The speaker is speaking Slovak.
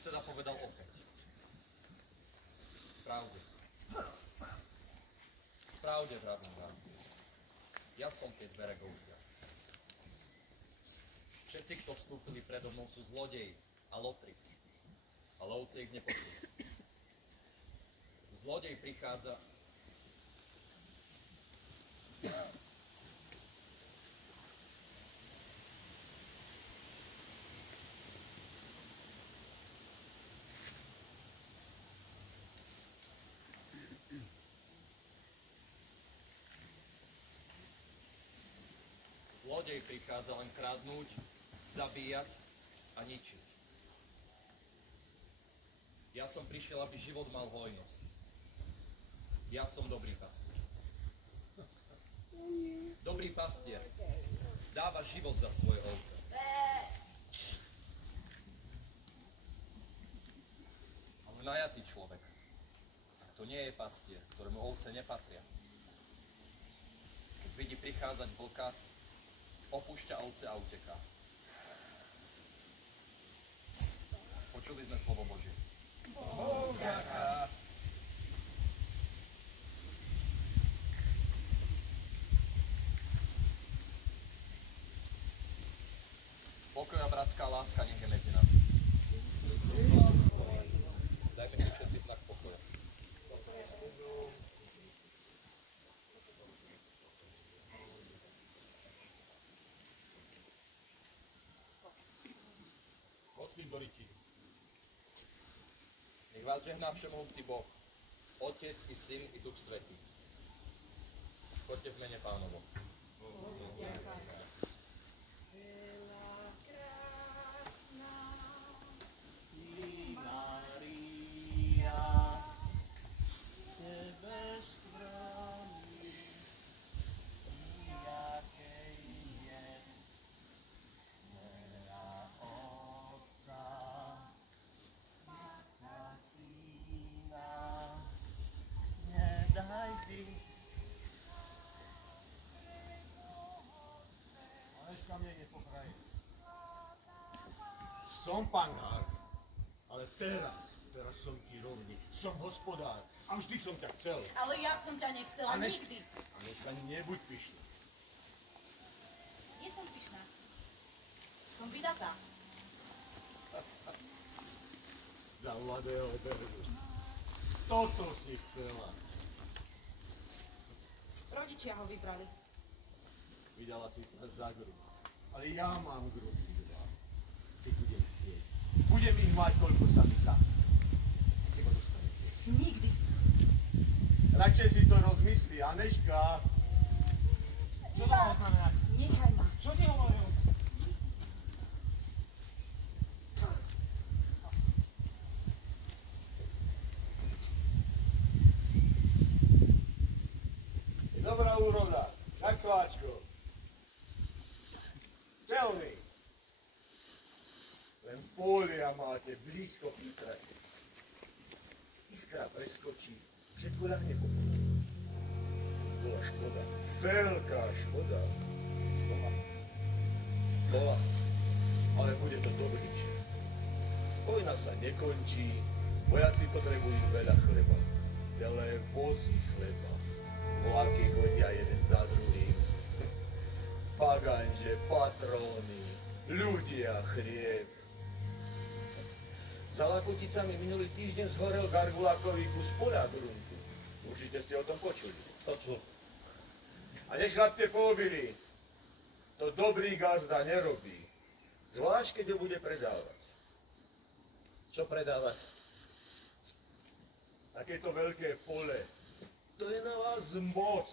Ježiš teda povedal opäť. V pravde vravím vám. Ja som tie dvere k ovciam. Všetci, kto vstúpili predo mnou, sú zlodeji a lotri, ale ovce ich nepočuli. Zlodej prichádza len kradnúť, zabíjať a ničiť. Ja som prišiel, aby život mal hojnosť. Ja som dobrý pastier. Dobrý pastier dáva život za svoje ovce. Ale najatý človek, ak to nie je pastier, ktorému ovce nepatria, keď vidí prichádzať vlka, opúšťa ovce a uteká. Počuli sme slovo Božie. Pokoj a bratská láska nech je medzi nami. Dajme si všetci znak pokoja. Nech vás žehná všemohúci Boh, Otec i Syn i Duch Svätý. Choďte v mene Pánovom. Som pangár, ale teraz som ti rovný. Som hospodár a vždy som ťa chcel. Ale ja som ťa nechcela nikdy. A než ani nebuď pyšný. Nie som pyšná. Som vydatá. Za mladého bergu. Toto si chcela. Rodičia ho vybrali. Vydala si sa za grub. Ale ja mám grubky dva. Keď budem chcieť. Budem ich mať, koľko sa mi zachce. Keď si ho dostane tiež. Nikdy. Radšej si to rozmyslí, Aneška. Čo to má znamenať? Nechaj ma. Čo ti hovoril? Je dobrá úroda. Tak, Sváčko. Čelný. Len pólia máte blízko Pítre. Iskra preskočí, všetko ľahne popolí. Bola škoda, veľká škoda. Bola, ale bude to dobrýčne. Vojna sa nekončí, vojaci potrebujú veľa chleba. Celé vozy chleba. Vláky chodia jeden za druhým. Paganže, patróny, ľudia, chlieb. Za Lakoticami minulý týždeň zhorel Gargulákový kus poľa gruntu. Určite ste o tom počuli. To čo? A nešľapte po obili. To dobrý gazda nerobí. Zvlášť, keď ho bude predávať. Čo predávať? Takéto veľké pole. To je na vás moc.